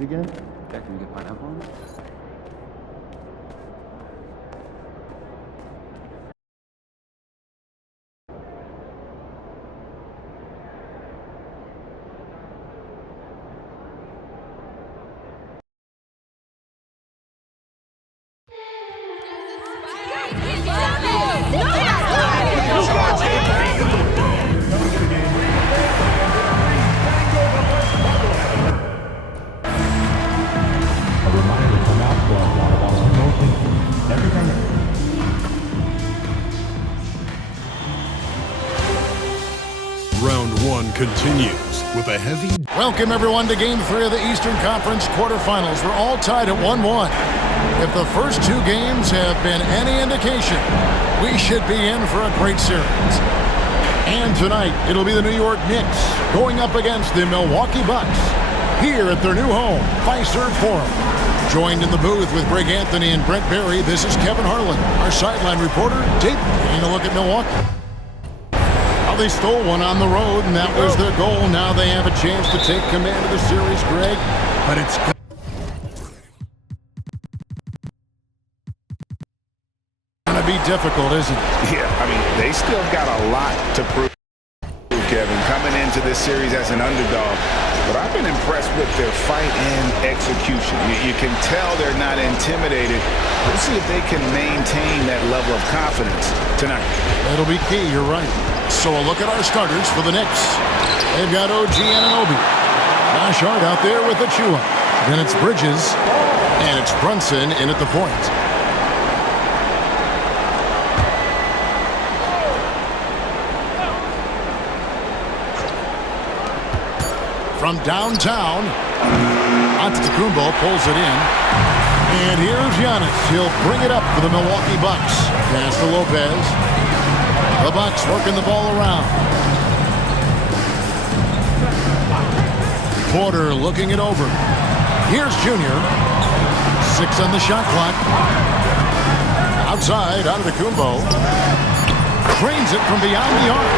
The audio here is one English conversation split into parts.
cheese again? Yeah, can we get pineapple on it? Round one continues with a heavy... Welcome, everyone, to Game 3 of the Eastern Conference quarterfinals. We're all tied at 1-1. If the first two games have been any indication, we should be in for a great series. And tonight, it'll be the New York Knicks going up against the Milwaukee Bucks here at their new home, Fiserv Forum. Joined in the booth with Greg Anthony and Brent Barry, this is Kevin Harlan, our sideline reporter. Taking a look at Milwaukee. They stole one on the road, and that was their goal. Now they have a chance to take command of the series, Greg. But it's going to be difficult, isn't it? Yeah, I mean, they still got a lot to prove, Kevin, coming into this series as an underdog. But I've been impressed with their fight and execution. You can tell they're not intimidated. Let's see if they can maintain that level of confidence tonight. It'll be key, you're right. So a look at our starters for the Knicks. They've got OG Anunoby. Josh Hart out there with Achua. Then it's Bridges. And it's Brunson in at the point. From downtown, Antetokounmpo pulls it in. And here's Giannis. He'll bring it up for the Milwaukee Bucks. Pass to Lopez. The Bucks working the ball around. Porter looking it over. Here's Junior. 6 on the shot clock. Outside, Antetokounmpo. Trains it from beyond the arc.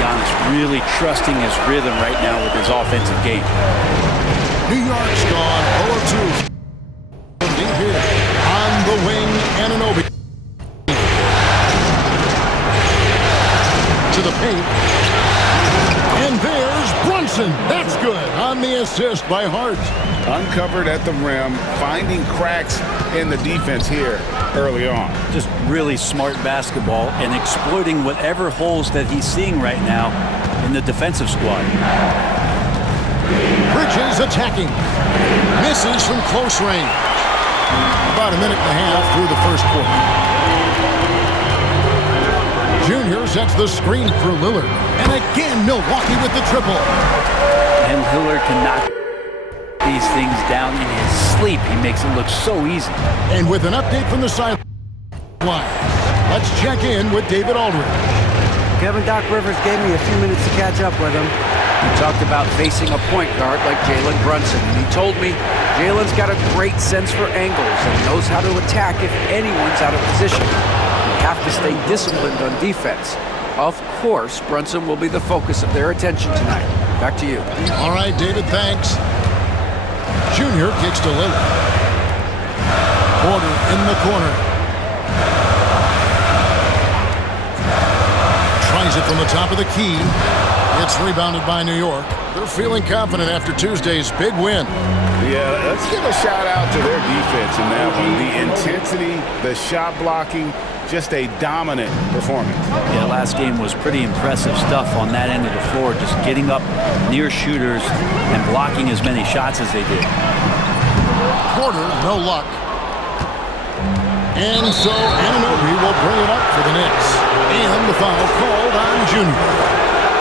Giannis really trusting his rhythm right now with his offensive game. New York's gone 0-2. Deep here. On the wing, Anunoby. To the paint. And there's Brunson. That's good. On the assist by Hart. Uncovered at the rim, finding cracks in the defense here early on. Just really smart basketball and exploiting whatever holes that he's seeing right now in the defensive squad. Bridges attacking. Misses from close range. About a minute and a half through the first quarter. Junior sets the screen for Lillard. And again, Milwaukee with the triple. And Lillard can knock these things down in his sleep. He makes it look so easy. And with an update from the sideline, let's check in with David Aldridge. Kevin, Doc Rivers gave me a few minutes to catch up with him. He talked about facing a point guard like Jalen Brunson, and he told me Jalen's got a great sense for angles and knows how to attack if anyone's out of position. You have to stay disciplined on defense. Of course, Brunson will be the focus of their attention tonight. Back to you. All right, David, thanks. Junior kicks to Lillard. Porter in the corner. Tries it from the top of the key. It's rebounded by New York. They're feeling confident after Tuesday's big win. Yeah, let's give a shout out to their defense in that one. The intensity, the shot blocking, just a dominant performance. Yeah, last game was pretty impressive stuff on that end of the floor, just getting up near shooters and blocking as many shots as they did. Porter, no luck. And so Anunoby will bring it up for the Knicks. And the foul called on Junior.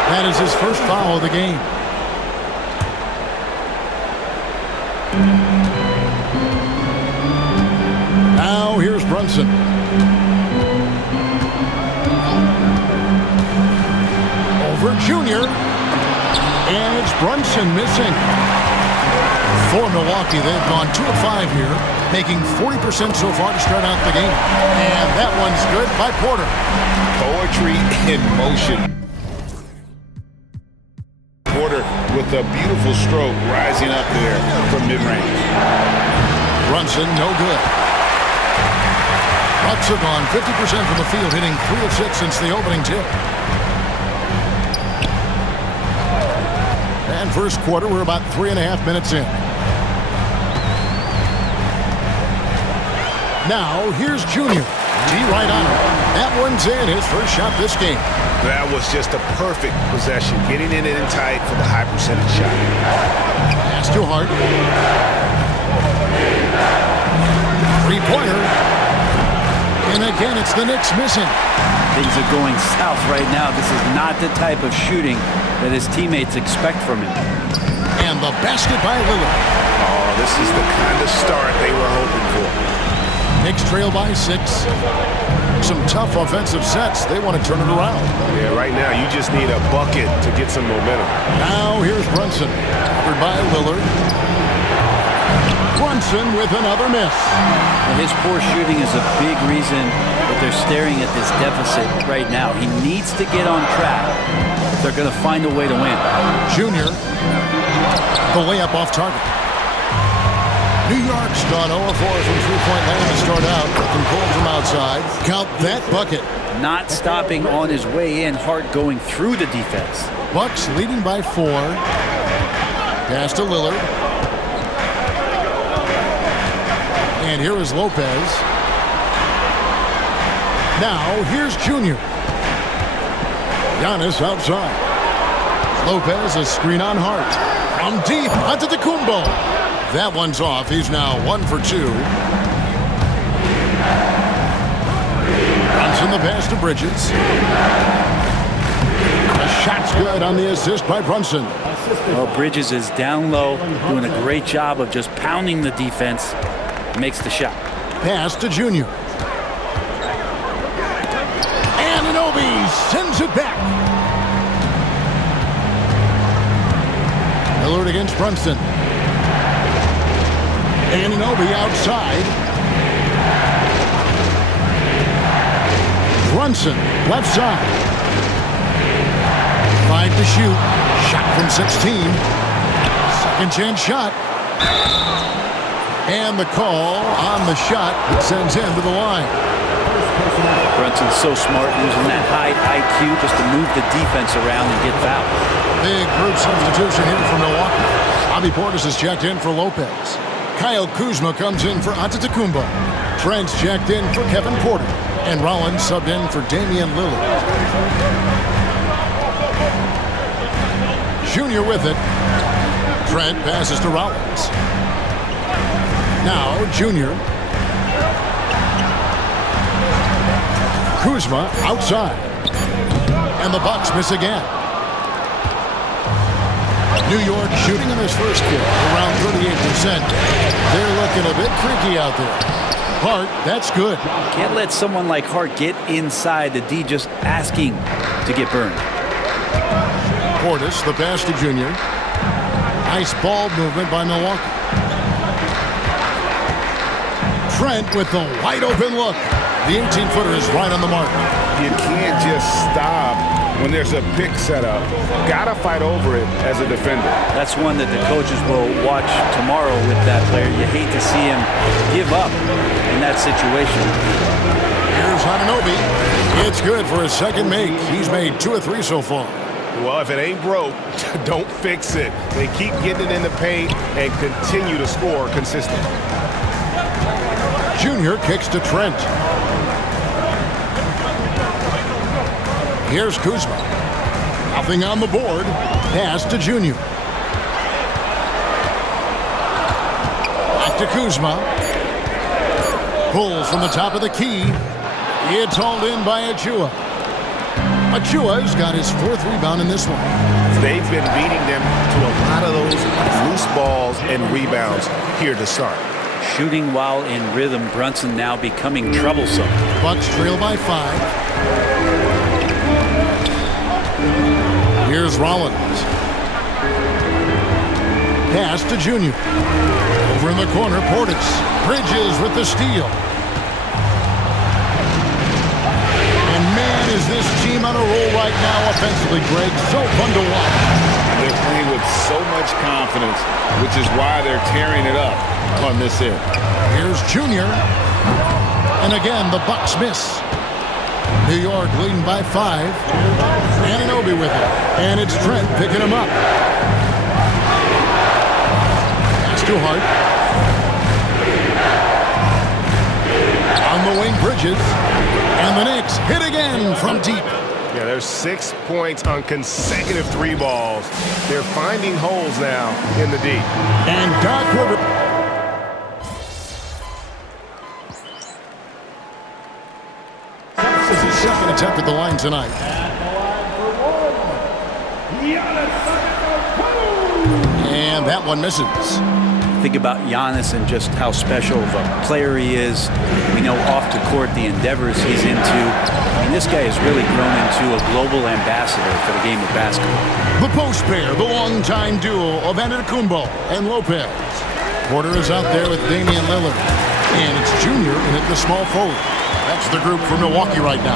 That is his first foul of the game. Now here's Brunson. Over Junior. And it's Brunson missing. For Milwaukee, they've gone 2 of 5 here, making 40% so far to start out the game. And that one's good by Porter. Poetry in motion. Porter with a beautiful stroke rising up there from mid-range. Brunson, no good. Bucks have gone 50% from the field, hitting 3 of 6 since the opening tip. And first quarter, we're about 3.5 minutes in. Now, here's Junior. D right on him. That one's in, his first shot this game. That was just a perfect possession, getting it in tight for the high percentage shot. Pass to Hart. Three-pointer. And again, it's the Knicks missing. Things are going south right now. This is not the type of shooting that his teammates expect from him. And the basket by Lillard. Oh, this is the kind of start they were hoping for. Knicks trail by 6. Some tough offensive sets. They want to turn it around. Yeah, right now you just need a bucket to get some momentum. Now here's Brunson. Covered by Lillard. Brunson with another miss. His poor shooting is a big reason that they're staring at this deficit right now. He needs to get on track if they're going to find a way to win. Junior. The layup off target. New York's gone 0-4 from three-point land to start out. From cold from outside. Count that bucket. Not stopping on his way in. Hart going through the defense. Bucks leading by 4. Pass to Lillard. And here is Lopez. Now here's Junior. Giannis outside. Lopez a screen on Hart. From deep onto the Kumbo. That one's off. He's now 1 for 2. Brunson the pass to Bridges. The shot's good on the assist by Brunson. Well, Bridges is down low, doing a great job of just pounding the defense. Makes the shot. Pass to Junior. Anunoby sends it back. Lillard against Brunson. Anunoby outside. Brunson left side. 5 to shoot. Shot from 16. Second chance shot. And the call on the shot sends him to the line. Brunson's so smart using that high IQ just to move the defense around and get fouled. Big group substitution here for Milwaukee. Bobby Portis is checked in for Lopez. Kyle Kuzma comes in for Antetokounmpo. Trent's checked in for Kevin Porter. And Rollins subbed in for Damian Lillard. Junior with it. Trent passes to Rollins. Now Junior. Kuzma outside. And the Bucks miss again. New York shooting in this first quarter around 38%. They're looking a bit freaky out there. Hart, that's good. Can't let someone like Hart get inside the D just asking to get burned. Portis, the pass to Junior. Nice ball movement by Milwaukee. Trent with the wide open look. The 18-footer is right on the mark. You can't just stop when there's a pick set up. Gotta fight over it as a defender. That's one that the coaches will watch tomorrow with that player. You hate to see him give up in that situation. Here's Anunoby. It's good for his second make. He's made 2 of 3 so far. Well, if it ain't broke, don't fix it. They keep getting it in the paint and continue to score consistently. Junior kicks to Trent. Here's Kuzma. Nothing on the board. Pass to Junior. Back to Kuzma. Pulls from the top of the key. It's hauled in by Achua. Achua's got his 4th rebound in this one. They've been beating them to a lot of those loose balls and rebounds here to start. Shooting while in rhythm, Brunson now becoming troublesome. Bucks trail by 5. Here's Rollins. Pass to Junior. Over in the corner, Portis. Bridges with the steal. And man, is this team on a roll right now offensively, Greg. So fun to watch. They're playing much confidence, which is why they're tearing it up on this end. Here's Junior. And again, the Bucks miss. New York leading by 5. Anunoby with it. And it's Trent picking him up. Pass to Hart. On the wing, Bridges. And the Knicks hit again from deep. Yeah, there's 6 points on consecutive 3 balls. They're finding holes now in the D. And Doc Rivers. This is his second attempt at the line tonight. And that one misses. Think about Giannis and just how special of a player he is. We know off the court the endeavors he's into. I mean, this guy has really grown into a global ambassador for the game of basketball. The post pair, the longtime duo of Antetokounmpo and Lopez. Porter is out there with Damian Lillard. And it's Junior in at the small forward. That's the group for Milwaukee right now.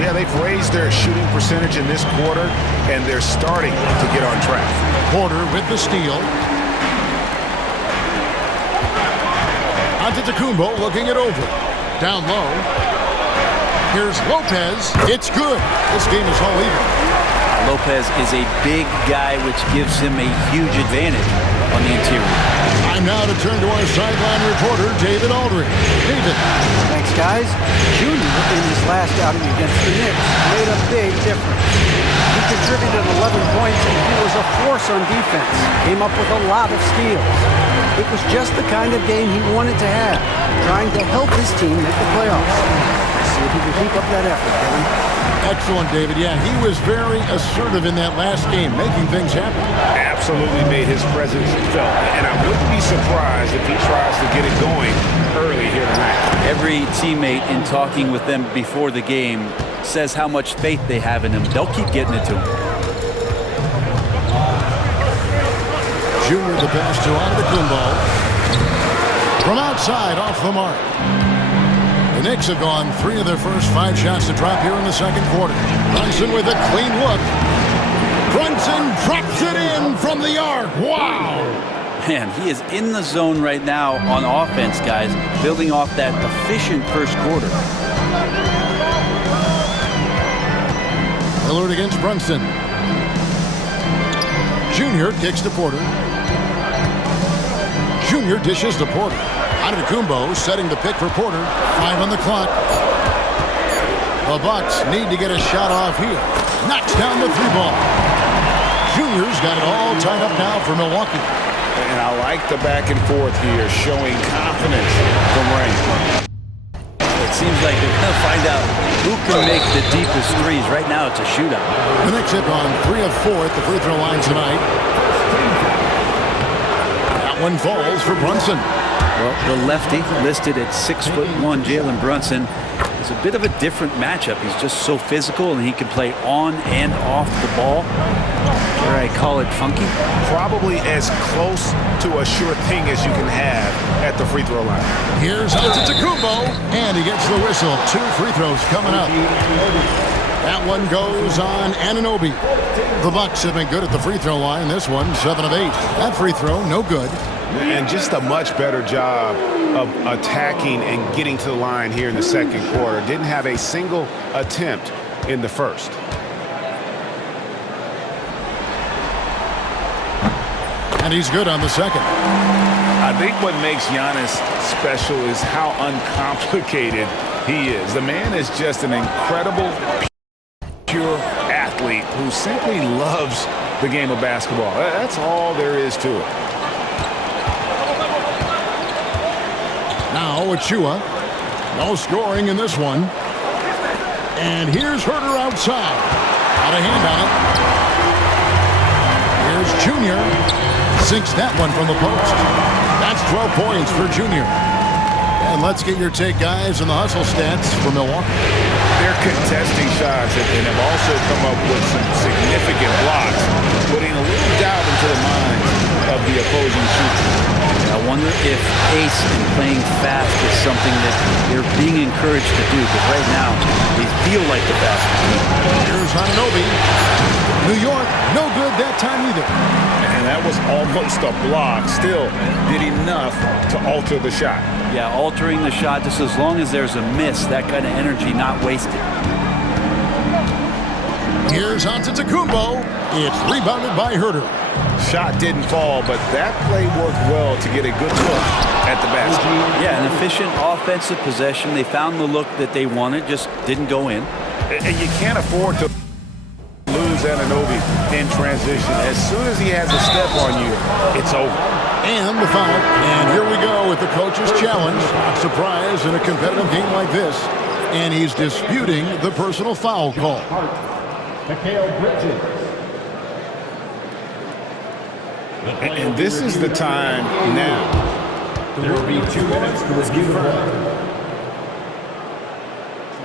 Yeah, they've raised their shooting percentage in this quarter, and they're starting to get on track. Porter with the steal. Antetokounmpo looking it over. Down low. Here's Lopez. It's good. This game is all even. Lopez is a big guy, which gives him a huge advantage on the interior. Time now to turn to our sideline reporter, David Aldridge. David. Thanks, guys. Junior, in his last outing against the Knicks, made a big difference. He contributed 11 points, and he was a force on defense. Came up with a lot of steals. It was just the kind of game he wanted to have, trying to help his team make the playoffs. Let's see if he can keep up that effort, Kevin. Excellent, David. Yeah, he was very assertive in that last game, making things happen. Absolutely made his presence felt. And I wouldn't be surprised if he tries to get it going early here tonight. Every teammate in talking with them before the game says how much faith they have in him. They'll keep getting it to him. Junior the pass to Antetokounmpo. From outside, off the mark. The Knicks have gone 3 of their first 5 shots to drop here in the second quarter. Brunson with a clean look. Brunson drops it in from the arc. Wow! Man, he is in the zone right now on offense, guys, building off that efficient first quarter. Lillard against Brunson. Junior kicks to Porter. Junior dishes to Porter. Antetokounmpo setting the pick for Porter. 5 on the clock. The Bucks need to get a shot off here. Knocks down the 3-ball. Junior's got it all tied up now for Milwaukee. And I like the back and forth here, showing confidence from Ray. It seems like they're going to find out who can make the deepest threes. Right now, it's a shootout. The Knicks have gone 3 of 4 at the free throw line tonight. That one falls for Brunson. Well, the lefty listed at 6'1", Jalen Brunson, is a bit of a different matchup. He's just so physical, and he can play on and off the ball. Dare I call it funky? Probably as close to a sure thing as you can have at the free throw line. Here's Antetokounmpo, and he gets the whistle. 2 free throws coming up. That one goes on Anunoby. The Bucks have been good at the free throw line. This one, 7 of 8. That free throw, no good. And just a much better job of attacking and getting to the line here in the second quarter. Didn't have a single attempt in the first. And he's good on the second. I think what makes Giannis special is how uncomplicated he is. The man is just an incredible, pure athlete who simply loves the game of basketball. That's all there is to it. Now Achua. No scoring in this one. And here's Herter outside. Out of hand on it. Here's Junior. Sinks that one from the post. That's 12 points for Junior. And let's get your take, guys, on the hustle stats for Milwaukee. They're contesting shots and have also come up with some significant blocks, putting a little doubt into the minds of the opposing shooter. I wonder if pace and playing fast is something that they're being encouraged to do, because right now they feel like the faster team. Here's Anunoby. New York, no good that time either. And that was almost a block. Still did enough to alter the shot. Yeah, altering the shot, just as long as there's a miss, that kind of energy not wasted. Here's Antetokounmpo. It's rebounded by Herter. Shot didn't fall, but that play worked well to get a good look at the basket. Yeah, an efficient offensive possession. They found the look that they wanted, just didn't go in. And you can't afford to lose Anunoby in transition. As soon as he has a step on you, it's over. And the foul. And here we go with the coach's challenge. Surprise in a competitive game like this. And he's disputing the personal foul call. Mikal Bridges. And this is the time now. There will be 2 minutes to review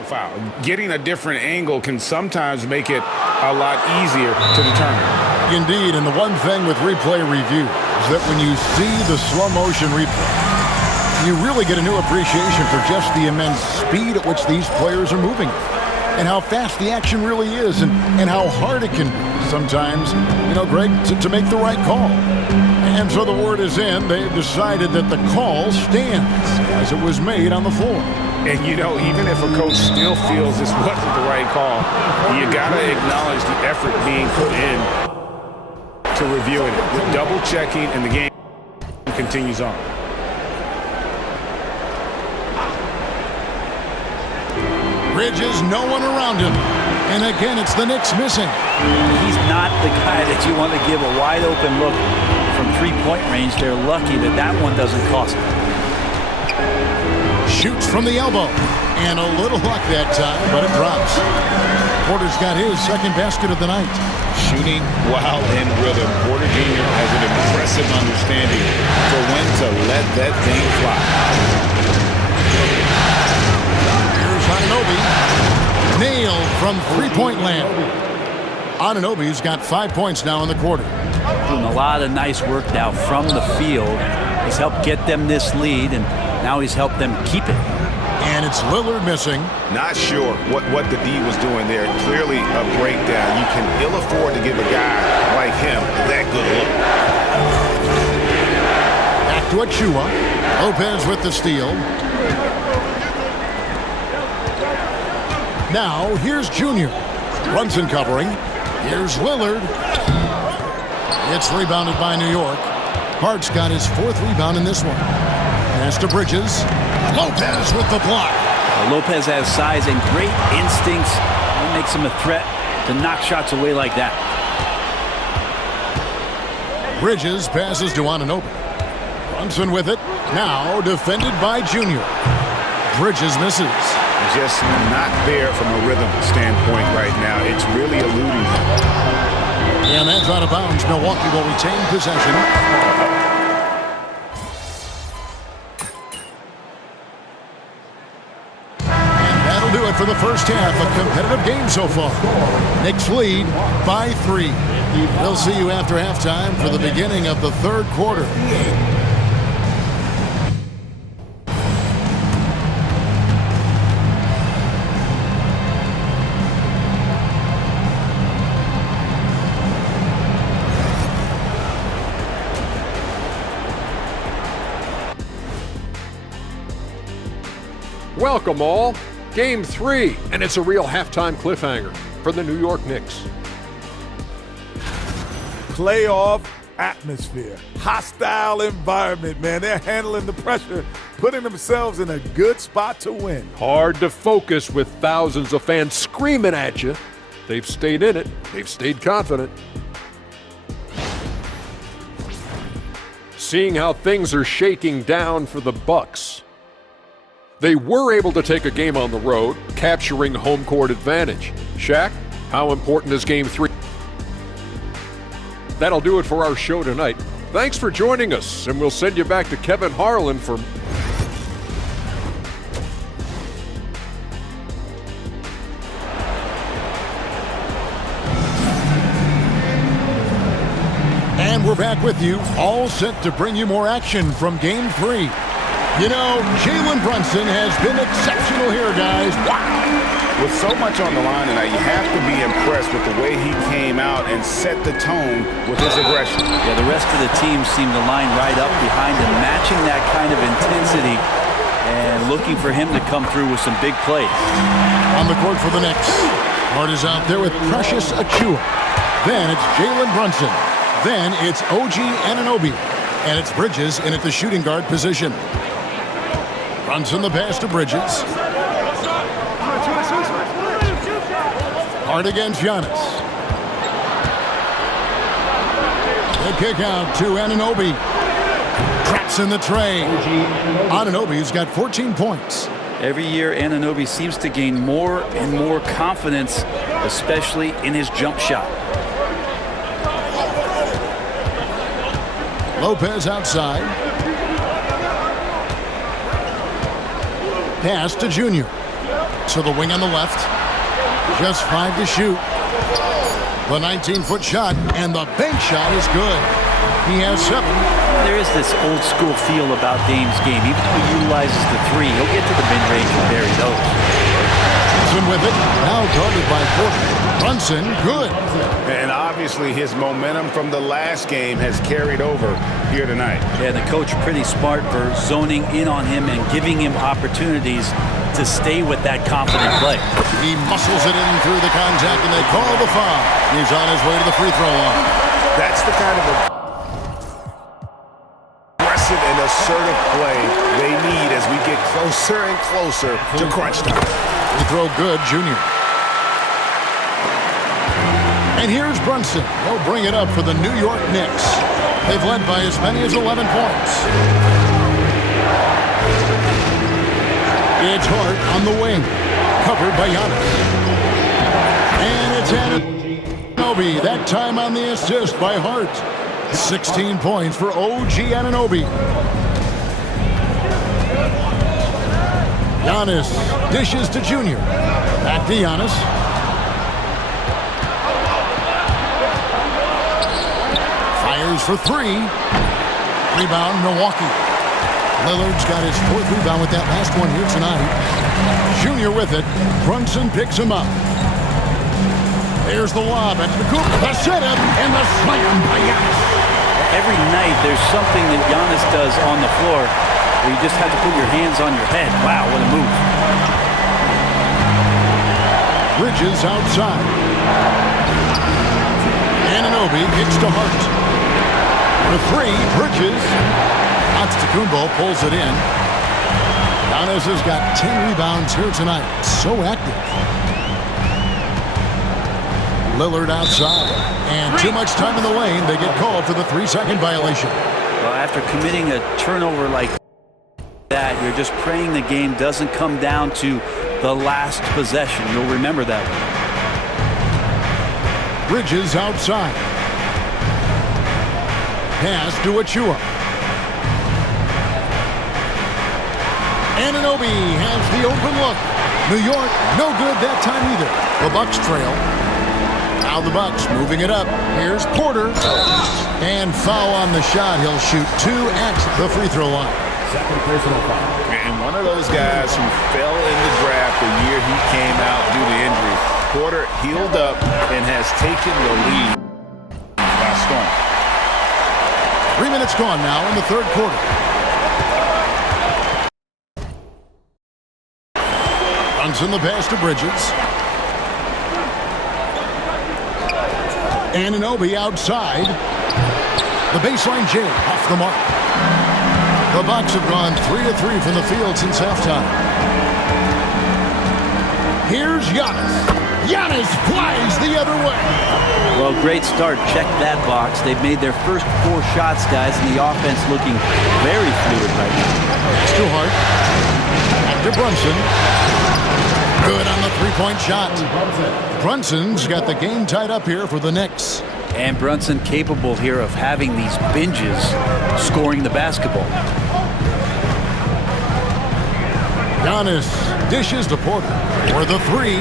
foul. Getting a different angle can sometimes make it a lot easier to determine. Indeed, and the one thing with replay review is that when you see the slow motion replay, you really get a new appreciation for just the immense speed at which these players are moving and how fast the action really is and how hard it can be sometimes, Greg, to make the right call. And so the word is in. They've decided that the call stands as it was made on the floor. And, even if a coach still feels this wasn't the right call, you got to acknowledge the effort being put in to reviewing it, double-checking, and the game continues on. Bridges, no one around him. And again, it's the Knicks missing. He's not the guy that you want to give a wide-open look from three-point range. They're lucky that one doesn't cost them. Shoots from the elbow. And a little luck that time, but it drops. Porter's got his second basket of the night. Shooting while in rhythm. Porter Jr. has an impressive understanding for when to let that thing fly. Here's Anunoby. Nailed from three-point land. Anunoby's got 5 points now in the quarter. Doing a lot of nice work now from the field. He's helped get them this lead, and now he's helped them keep it. And it's Lillard missing. Not sure what the D was doing there. Clearly a breakdown. You can ill afford to give a guy like him that good look. Back to Achua. Lopez with the steal. Now, here's Junior. Brunson covering. Here's Lillard. It's rebounded by New York. Hart's got his 4th rebound in this one. Pass to Bridges. Lopez with the block. Lopez has size and great instincts. It makes him a threat to knock shots away like that. Bridges passes to Anunoby. Brunson with it. Now defended by Junior. Bridges misses. Just not there from a rhythm standpoint right now. It's really eluding him. And that's out of bounds. Milwaukee will retain possession. And that'll do it for the first half. A competitive game so far. Knicks lead by 3. We'll see you after halftime for the beginning of the third quarter. Welcome all. Game 3, and it's a real halftime cliffhanger for the New York Knicks. Playoff atmosphere, hostile environment, man. They're handling the pressure, putting themselves in a good spot to win. Hard to focus with thousands of fans screaming at you. They've stayed in it. They've stayed confident. Seeing how things are shaking down for the Bucks. They were able to take a game on the road, capturing home court advantage. Shaq, how important is Game 3? That'll do it for our show tonight. Thanks for joining us, and we'll send you back to Kevin Harlan for... And We're back with you, all set to bring you more action from Game 3. You know, Jalen Brunson has been exceptional here, guys. Wow! With so much on the line tonight, you have to be impressed with the way he came out and set the tone with his aggression. Yeah, the rest of the team seemed to line right up behind him, matching that kind of intensity and looking for him to come through with some big plays. On the court for the Knicks. Hart is out there with Precious Achiuwa. Then it's Jalen Brunson. Then it's OG Anunoby. And it's Bridges in at the shooting guard position. Brunson the pass to Bridges. Hart against Giannis. The kick out to Anunoby. Traps in the tray. Anunoby's got 14 points. Every year, Anunoby seems to gain more and more confidence, especially in his jump shot. Lopez outside. Pass to Junior. To the wing on the left. Just 5 to shoot. The 19-foot shot, and the bank shot is good. He has 7. There is this old school feel about Dame's game. Even though he utilizes the 3, he'll get to the mid-range and bury those. Brunson with it, now guarded by Porter. Brunson, good. And obviously his momentum from the last game has carried over here tonight. Yeah, the coach pretty smart for zoning in on him and giving him opportunities to stay with that confident play. He muscles it in through the contact, and they call the foul. He's on his way to the free throw line. That's the kind of aggressive and assertive play they need as we get closer and closer to crunch time. Free throw good, Junior. And here's Brunson. He'll bring it up for the New York Knicks. They've led by as many as 11 points. It's Hart on the wing, covered by Giannis. And it's Anunoby, that time on the assist by Hart. 16 points for OG Anunoby. Giannis dishes to Junior. Back to Giannis. Fires for 3. Rebound, Milwaukee. Lillard's got his 4th rebound with that last one here tonight. Junior with it. Brunson picks him up. There's the lob at the coop. The setup and the slam by Giannis. Every night there's something that Giannis does on the floor where you just have to put your hands on your head. Wow, what a move. Bridges outside. Anunoby kicks to Hart. For 3, Bridges. Antetokounmpo pulls it in. Giannis has got 10 rebounds here tonight. So active. Lillard outside. And too much time in the lane. They get called for the 3-second violation. Well, after committing a turnover like that, you're just praying the game doesn't come down to the last possession. You'll remember that one. Bridges outside. Pass to Achiuwa. Anunoby has the open look. New York, no good that time either. The Bucks trail. Now the Bucks moving it up. Here's Porter. And foul on the shot. He'll shoot 2 at the free throw line. Second personal foul. And one of those guys who fell in the draft the year he came out due to injury. Porter healed up and has taken the lead by storm. 3 minutes gone now in the 3rd quarter. Brunson the pass to Bridges. Anunoby outside. The baseline J off the mark. The Bucks have gone 3 of 3 from the field since halftime. Here's Giannis. Giannis flies the other way. Well, great start. Check that box. They've made their first 4 shots, guys, and the offense looking very fluid right now. It's too hard. After Brunson. Good on the 3-point shot. Brunson's got the game tied up here for the Knicks. And Brunson capable here of having these binges scoring the basketball. Giannis dishes to Porter for the 3.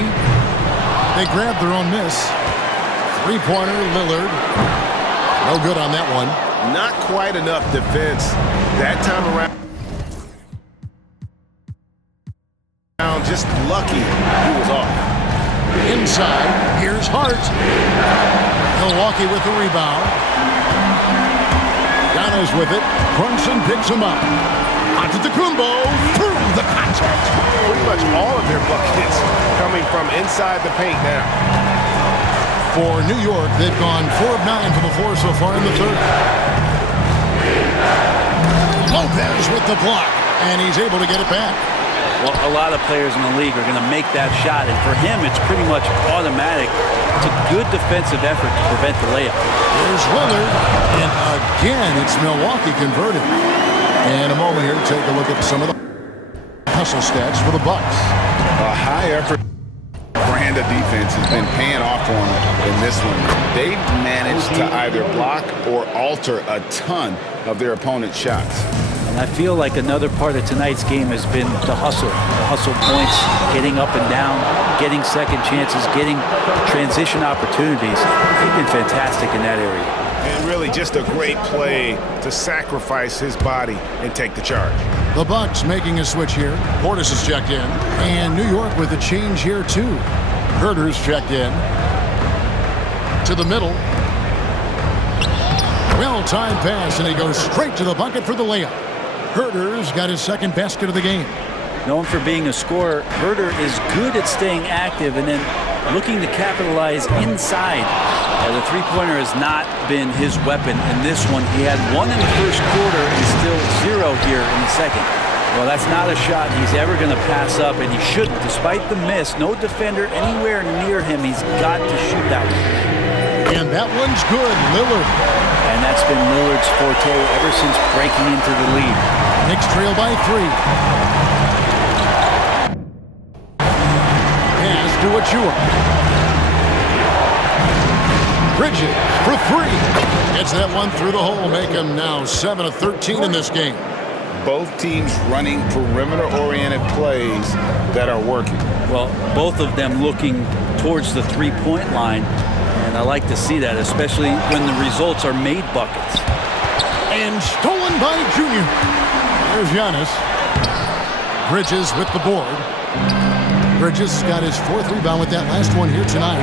They grab their own miss. 3-pointer, Lillard. No good on that one. Not quite enough defense that time around. Just lucky he was off. Inside, here's Hart. Milwaukee with the rebound. Giannis with it. Brunson picks him up. Antetokounmpo through the contact. Pretty much all of their buckets coming from inside the paint now. For New York, they've gone 4 of 9 from the floor so far in the third. Lopez with the block, and he's able to get it back. Well, a lot of players in the league are going to make that shot, and for him, it's pretty much automatic. It's a good defensive effort to prevent the layup. Here's Lillard, and again, it's Milwaukee converted. In a moment here, take a look at some of the hustle stats for the Bucks. A high-effort brand of defense has been paying off for them in this one. They've managed to either block or alter a ton of their opponent's shots. And I feel like another part of tonight's game has been the hustle. The hustle points, getting up and down, getting second chances, getting transition opportunities. They've been fantastic in that area. And really just a great play to sacrifice his body and take the charge. The Bucks making a switch here. Portis is checked in. And New York with a change here, too. Herter's checked in. To the middle. Well-timed pass, and he goes straight to the bucket for the layup. Herter's got his second basket of the game. Known for being a scorer, Herter is good at staying active and then looking to capitalize inside. The three-pointer has not been his weapon in this one. He had 1 in the first quarter and still 0 here in the second. Well, that's not a shot he's ever going to pass up, and he shouldn't. Despite the miss, no defender anywhere near him. He's got to shoot that one. And that one's good, Lillard. And that's been Lillard's forte ever since breaking into the lead. Knicks trail by 3. Pass to Achua. Bridges for 3. Gets that one through the hole. Make him now 7 of 13 in this game. Both teams running perimeter-oriented plays that are working. Well, both of them looking towards the three-point line. And I like to see that, especially when the results are made buckets. And stolen by Junior. There's Giannis. Bridges with the board. Bridges got his 4th rebound with that last one here tonight.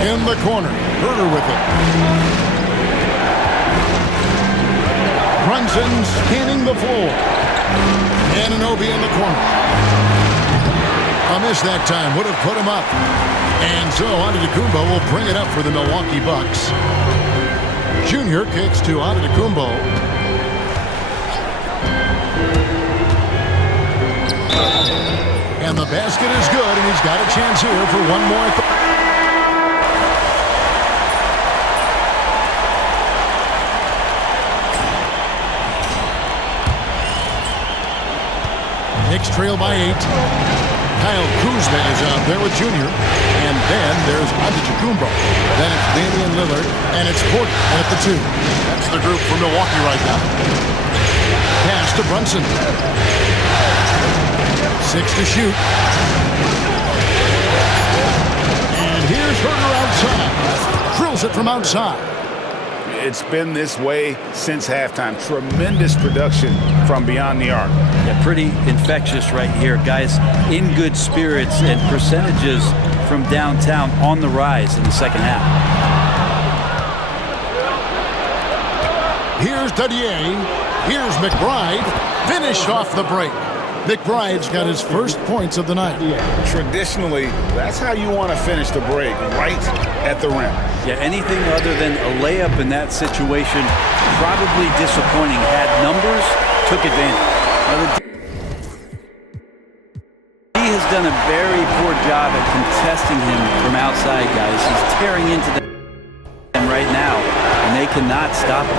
In the corner, Herter with it. Brunson scanning the floor. Anunoby in the corner. A miss that time would have put him up. And so Antetokounmpo will bring it up for the Milwaukee Bucks. Junior kicks to Antetokounmpo. And the basket is good, and he's got a chance here for one more. Knicks trail by 8. Kyle Kuzma is out there with Junior. And then there's Antetokounmpo. Then it's Damian Lillard. And it's Porter at the 2. That's the group for Milwaukee right now. Pass to Brunson. 6 to shoot. And here's Herter outside. Drills it from outside. It's been this way since halftime. Tremendous production from beyond the arc. Yeah, pretty infectious right here. Guys in good spirits, and percentages from downtown on the rise in the second half. Here's Dadier. Here's McBride. Finished off the break. McBride's got his first points of the night. Traditionally, that's how you want to finish the break, right at the rim. Yeah, anything other than a layup in that situation, probably disappointing. Had numbers, took advantage. He has done a very poor job at contesting him from outside, guys. He's tearing into them right now, and they cannot stop him.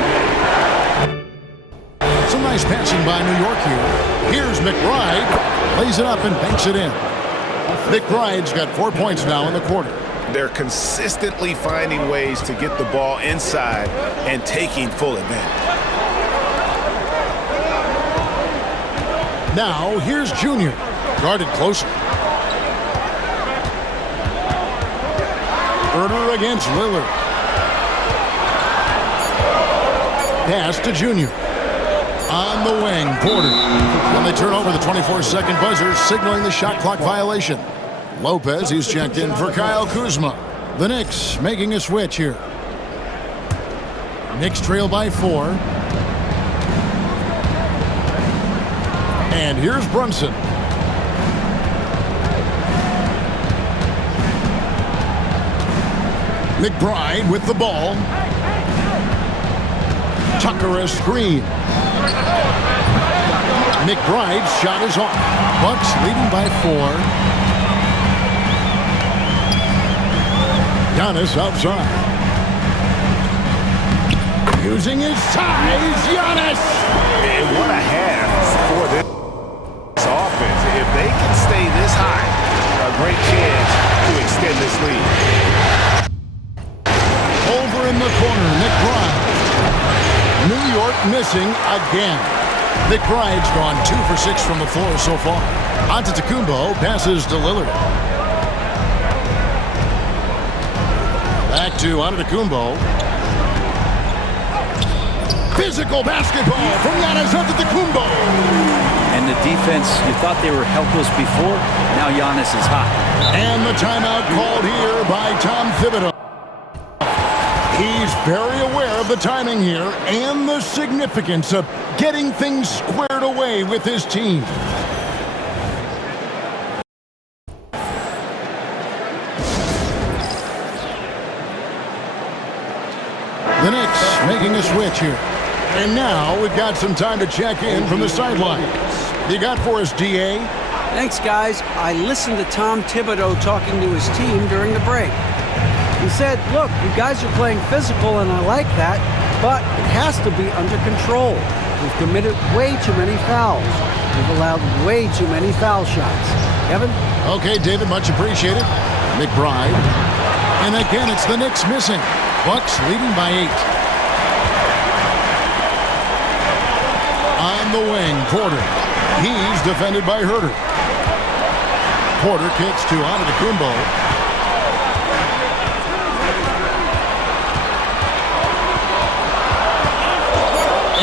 Some nice passing by New York here. Here's McBride. Lays it up and banks it in. McBride's got 4 points now in the quarter. They're consistently finding ways to get the ball inside and taking full advantage. Now, here's Junior. Guarded closer. Herter against Lillard. Pass to Junior. On the wing, Porter. And they turn over the 24-second buzzer, signaling the shot clock violation. Lopez, he's checked in for Kyle Kuzma. The Knicks making a switch here. Knicks trail by 4. And here's Brunson. McBride with the ball. Tucker a screen. McBride's shot is off. Bucks leading by 4. Giannis outside. Using his size, Giannis! And what a half for this offense. If they can stay this high, a great chance to extend this lead. Over in the corner, McBride. New York missing again. McBride's gone 2 for 6 from the floor so far. Antetokounmpo passes to Lillard. Back to Antetokounmpo. Physical basketball from Giannis Antetokounmpo. And the defense, you thought they were helpless before. Now Giannis is hot. And the timeout called here by Tom Thibodeau. He's very aware of the timing here and the significance of getting things squared away with his team. The Knicks making a switch here. And now we've got some time to check in from the sidelines. You got for us, D.A.? Thanks, guys. I listened to Tom Thibodeau talking to his team during the break. He said, look, you guys are playing physical, and I like that, but it has to be under control. We've committed way too many fouls. We've allowed way too many foul shots. Kevin? Okay, David, much appreciated. McBride. And again, it's the Knicks missing. Bucks leading by 8. On the wing, Porter. He's defended by Herter. Porter kicks to Antetokounmpo.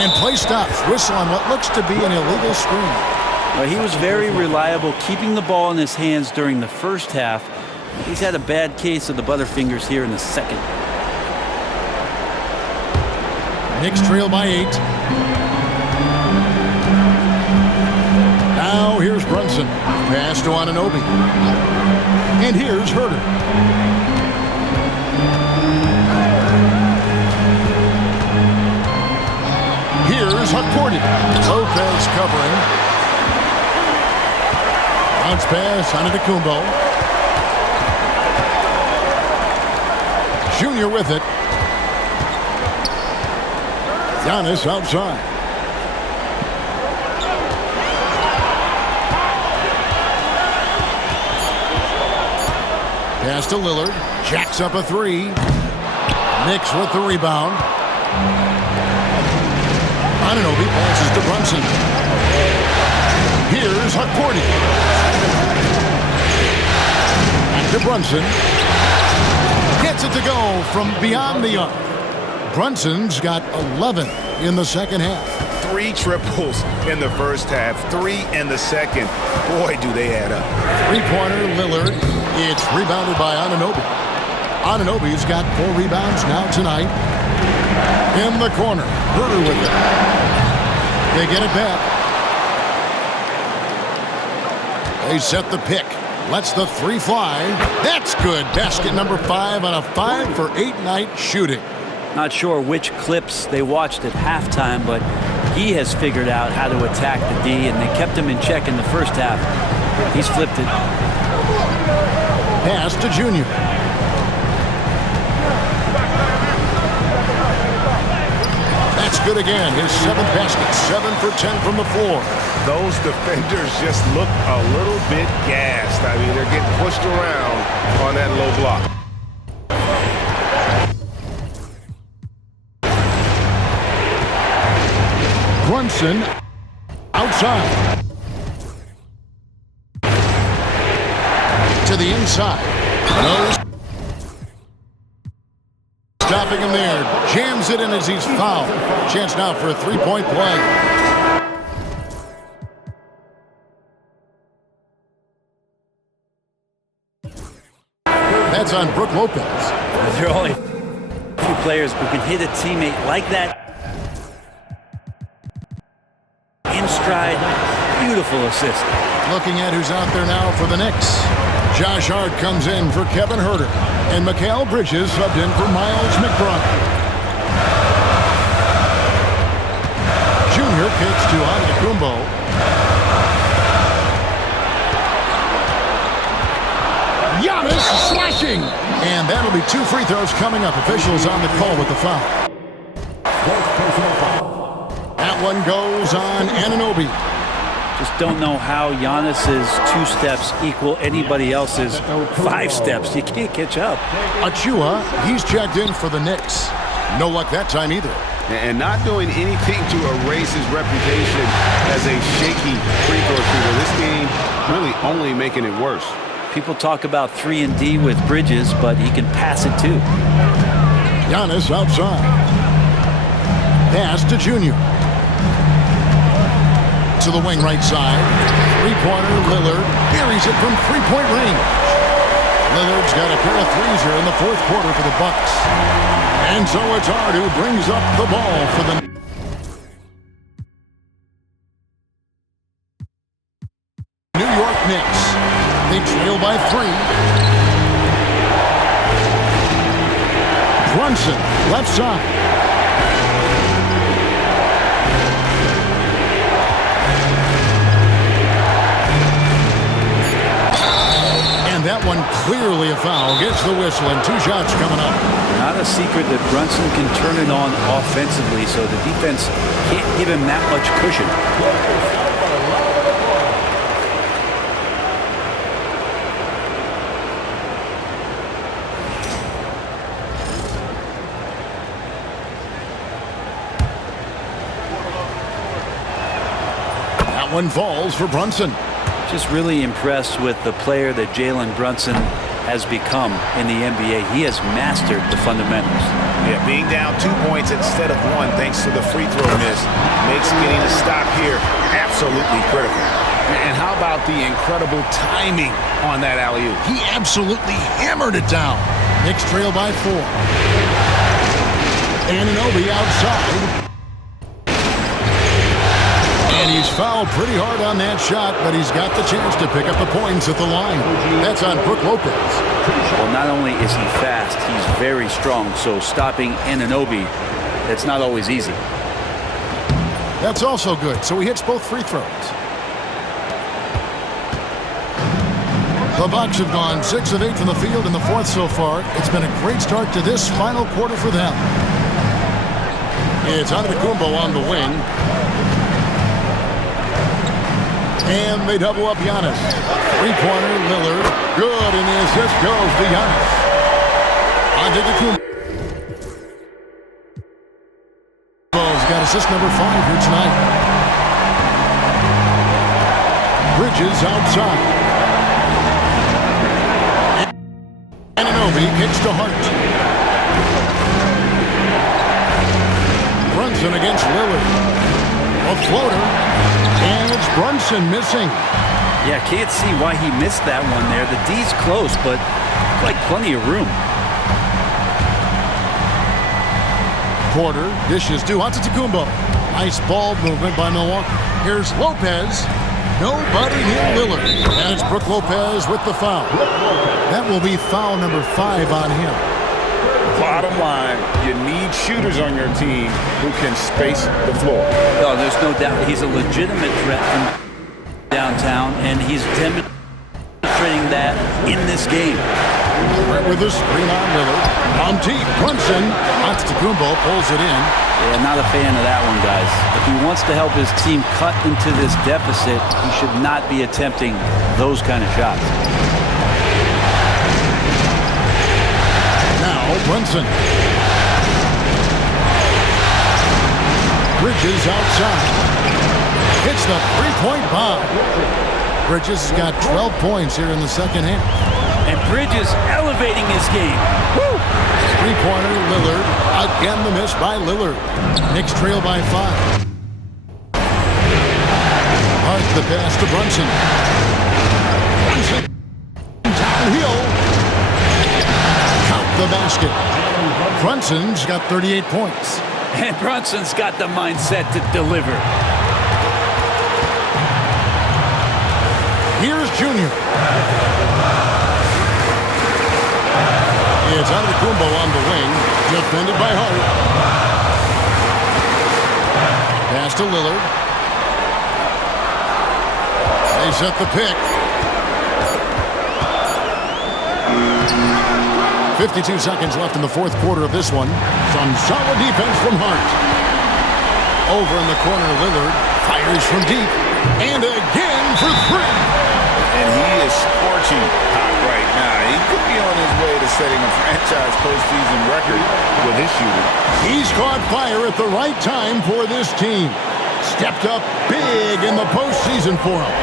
And play stops. Whistle on what looks to be an illegal screen. Well, he was very reliable, keeping the ball in his hands during the first half. He's had a bad case of the butterfingers here in the second. Knicks trail by 8. Now here's Brunson. Pass to Anunoby. And here's Herter. Here's Hukporti. Lopez covering. Bounce pass, Antetokounmpo. Junior with it. Giannis outside. Pass to Lillard. Jacks up a 3. Knicks with the rebound. Anunoby passes to Brunson. Here's Hukporti. Back to Brunson. Gets it to go from beyond the arc. Brunson's got 11 in the second half. 3 triples in the first half, 3 in the second. Boy, do they add up. 3-pointer, Lillard. It's rebounded by Anunoby. Anunoby's got 4 rebounds now tonight. In the corner, Herter with it. They get it back. They set the pick. Lets the 3 fly. That's good. Basket number 5 on a 5 for 8 night shooting. Not sure which clips they watched at halftime, but he has figured out how to attack the D, and they kept him in check in the first half. He's flipped it. Pass to Junior. That's good again. His 7th basket. 7 for 10 from the floor. Those defenders just look a little bit gassed. I mean, they're getting pushed around on that low block. Brunson outside. To the inside. Nose. Stopping him there. Jams it in as he's fouled. Chance now for a three-point play. That's on Brook Lopez. There are only a few players who can hit a teammate like that. In stride, beautiful assist. Looking at who's out there now for the Knicks. Josh Hart comes in for Kevin Huerter. And Mikal Bridges subbed in for Miles McBride. Junior kicks to Antetokounmpo. Giannis slashing. And that'll be 2 free throws coming up. Officials on the call with the foul. That one goes on Anunoby. Just don't know how Giannis's 2 steps equal anybody else's 5 steps. You can't catch up. Achua, he's checked in for the Knicks. No luck that time either. And not doing anything to erase his reputation as a shaky free throw shooter. This game really only making it worse. People talk about 3-and-D with Bridges, but he can pass it too. Giannis outside. Pass to Junior. To the wing right side. Three-pointer, Lillard buries it from three-point range. Lillard's got a pair of threes here in the fourth quarter for the Bucks. And so it's Hart who brings up the ball for the New York Knicks. They trail by 3. Brunson, left side. And that one clearly a foul. Gets the whistle and 2 shots coming up. Not a secret that Brunson can turn it on offensively, so the defense can't give him that much cushion. That one falls for Brunson. Just really impressed with the player that Jalen Brunson has become in the NBA. He has mastered the fundamentals. Yeah, being down 2 points instead of 1 thanks to the free throw miss makes getting a stop here absolutely critical. And how about the incredible timing on that alley-oop? He absolutely hammered it down. Knicks trail by 4. Anunoby outside. And he's fouled pretty hard on that shot, but he's got the chance to pick up the points at the line. That's on Brook Lopez. Well, not only is he fast, he's very strong, so stopping Anunoby, it's not always easy. That's also good, so he hits both free throws. The Bucks have gone 6 of 8 from the field in the fourth so far. It's been a great start to this final quarter for them. It's Antetokounmpo on the wing. And they double up Giannis. Three-pointer, Lillard. Good, and the assist goes to Giannis. Antetokounmpo. He's got assist number 5 here tonight. Bridges outside. Anunoby kicks to Hart. Brunson against Lillard. A floater. And it's Brunson missing. Yeah, can't see why he missed that one there. The D's close, but like plenty of room. Porter dishes to Antetokounmpo. Nice ball movement by Milwaukee. Here's Lopez. Nobody near Lillard. And it's Brook Lopez with the foul. That will be foul number 5 on him. Bottom line, you need shooters on your team who can space the floor. No, there's no doubt he's a legitimate threat from downtown, and he's demonstrating that in this game. Right with the screen on Lillard. On deep, Brunson. Antetokounmpo pulls it in. Yeah, not a fan of that one, guys. If he wants to help his team cut into this deficit, he should not be attempting those kind of shots. Brunson. Bridges outside. Hits the three-point bomb. Bridges has got 12 points here in the second half. And Bridges elevating his game. Woo! Three-pointer, Lillard. Again, the miss by Lillard. Knicks trail by 5. Hart the pass to Brunson. Brunson downhill. Count the basket. Brunson's got 38 points. And Brunson's got the mindset to deliver. Here's Junior. It's Antetokounmpo on the wing, defended by Hart. Pass to Lillard. They set the pick. 52 seconds left in the fourth quarter of this one. Some solid defense from Hart. Over in the corner, Lillard fires from deep. And again for 3. And he is scorching hot right now. He could be on his way to setting a franchise postseason record with his shooting. He's caught fire at the right time for this team. Stepped up big in the postseason for him.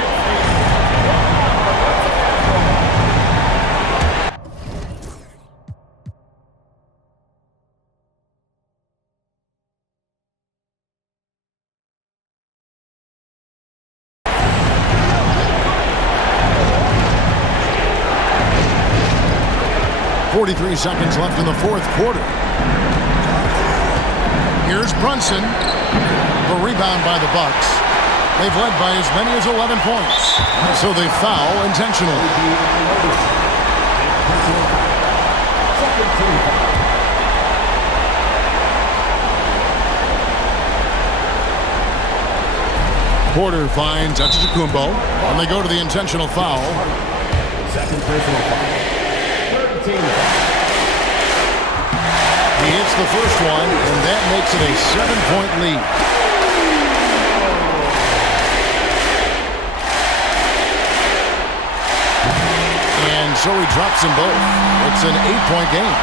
.43 seconds left in the fourth quarter. Here's Brunson. The rebound by the Bucks. They've led by as many as 11 points. So they foul intentionally. Porter finds Antetokounmpo, and they go to the intentional foul. Second personal foul. He hits the first one, and that makes it a 7-point lead. And so he drops them both. It's an 8-point game.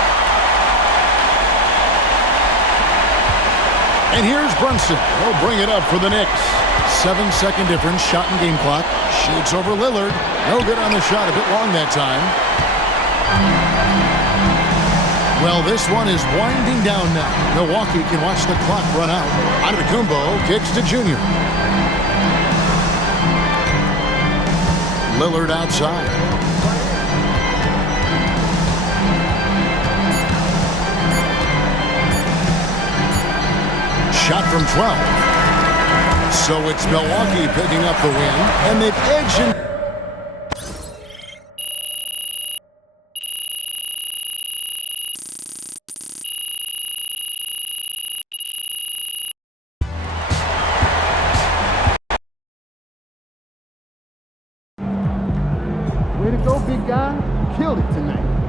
And here's Brunson. He'll bring it up for the Knicks. 7-second difference, shot and game clock. Shoots over Lillard. No good on the shot, a bit long that time. Well, this one is winding down now. Milwaukee can watch the clock run out. Antetokounmpo kicks to Junior. Lillard outside. Shot from 12. So it's Milwaukee picking up the win, and they've edged in. Way to go, big guy. Killed it tonight.